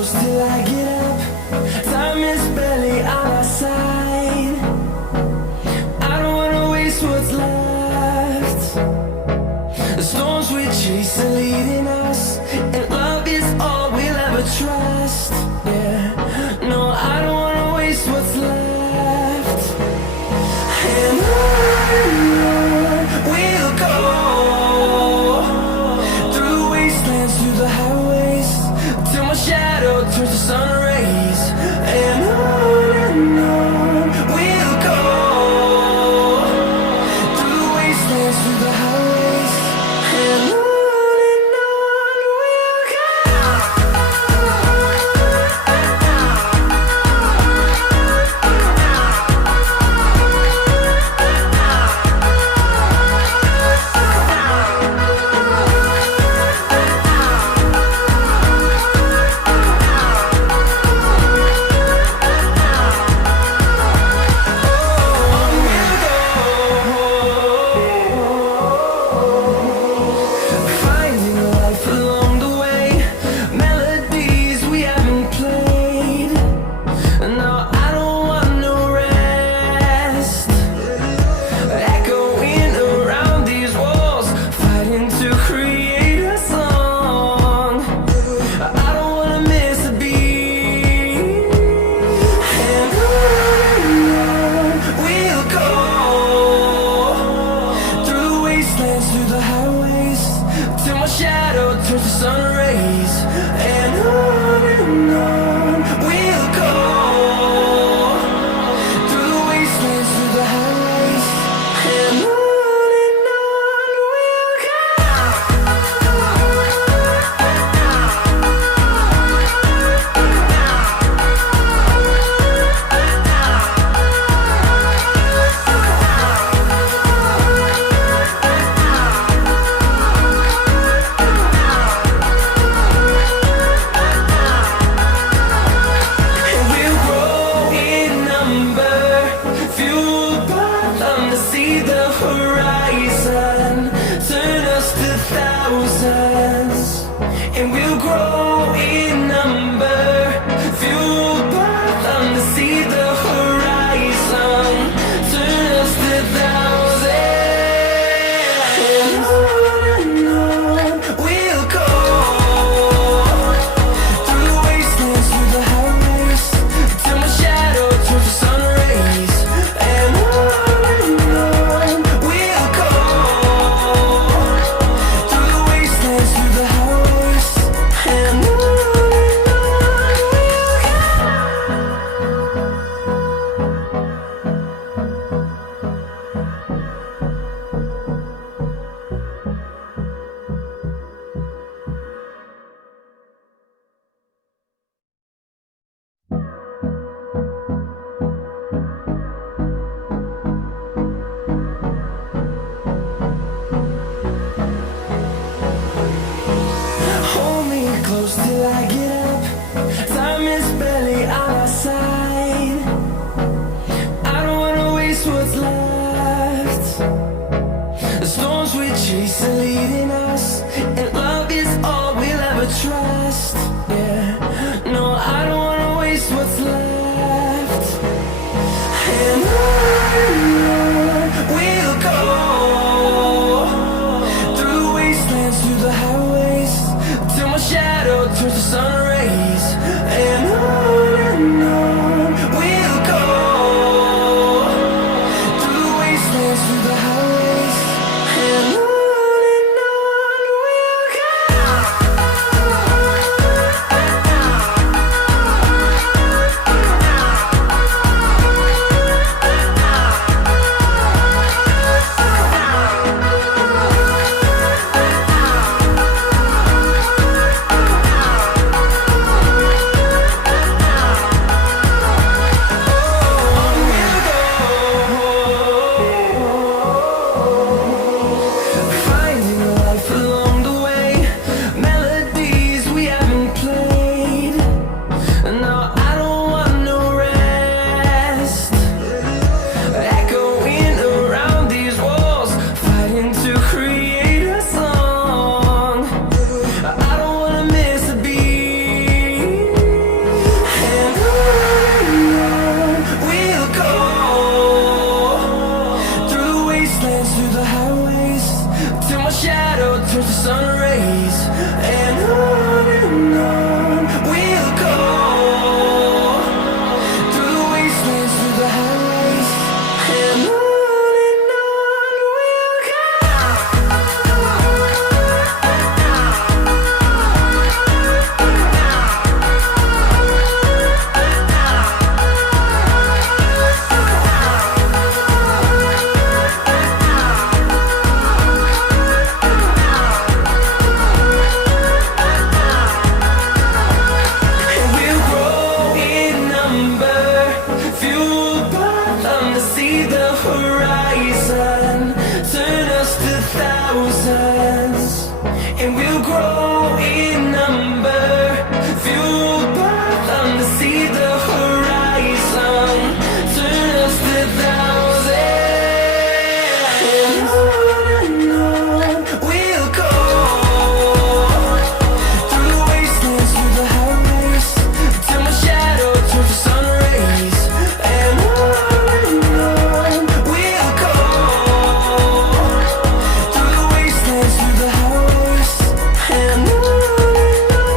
close till I get up. Time is barely on our side. I don't wanna waste what's left. The storms we chase are leading us, and love is all we'll ever trust. Yeah, no, I don't wanna waste what's left. And on we'll go, through wastelands, through the highways, till my shadow turns to sun rays. And on we'll go, through the wastelands, through the highways. And on we'll go. Finding life along the way, melodies we haven't played. No, I don't want no rest. Echoing around these walls, fighting to create a song. I don't wanna miss a beat. And on we'll go, through the wastelands, through the highways, till my shadow turns to sun rays. And on we'll go, through the wastelands, through the highways. And on we'll go. And we'll grow in number, fueled by them to see the horizon, turn us to thousands. And we'll grow in number, fueled by them to see the horizon, turn us to thousands. And on we'll go, through the wastelands, through the highways, till my shadow turns to sun rays. And on we'll go, through the wastelands, through the highways. And on we'll go. Hold me close till I get up. Time is barely on our side. I don't wanna waste what's left. The storms we chase are leading us, and love is all we'll ever trust. Yeah, no, I don't wanna waste what's left. And on we'll go, through the wastelands, through the highways, till my shadow turns to sun rays. And on we'll go, through the wastelands, through the highways. And on we'll go. wastelands, through the highways, till my shadow turns to sun rays. And on we'll go, through the wastelands, through the highways, and on we'll go. And we'll grow in number, fueled by them to see the horizon, turn us to thousands. And on we'll go, through the wastelands, through the highways, till my shadow turns to sun rays. And on we'll go, through the wastelands, through the highways, and on we'll go.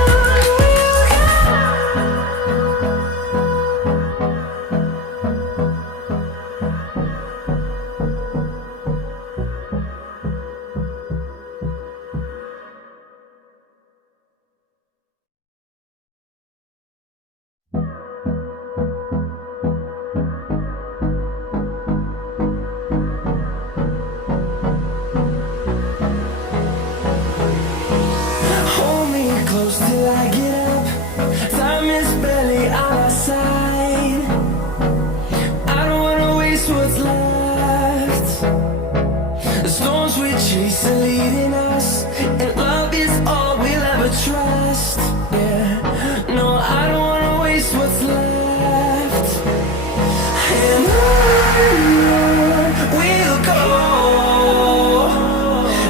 Hold me close till I get up. Time is barely on our side. I don't wanna waste what's left. The storms we chase are leading us, and love is all we'll ever trust. Yeah, no, I don't wanna waste what's left. And on we'll go,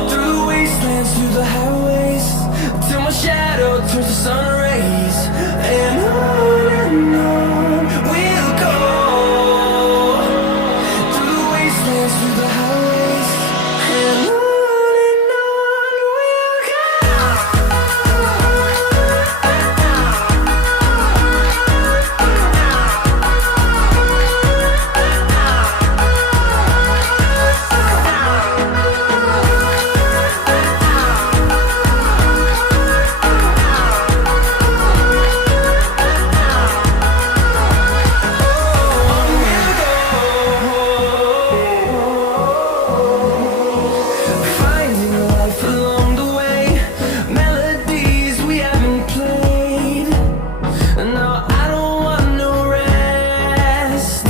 through the wastelands, through the highways, till my shadow turns to sun rays. And on we'll go, through the wastelands, through the highways, and on we'll go. Finding life along the way, melodies we haven't played. No, I don't want no rest.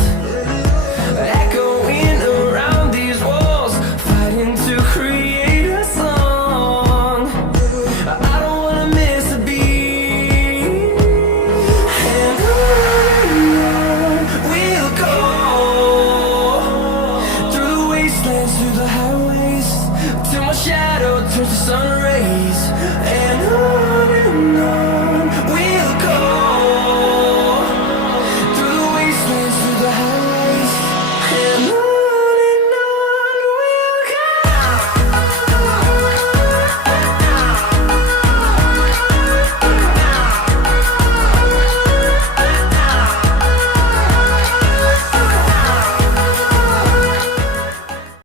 Echoing around these walls, fighting to create a song. I don't wanna miss a beat. And on we'll go, through the wastelands, through the highways, till my shadow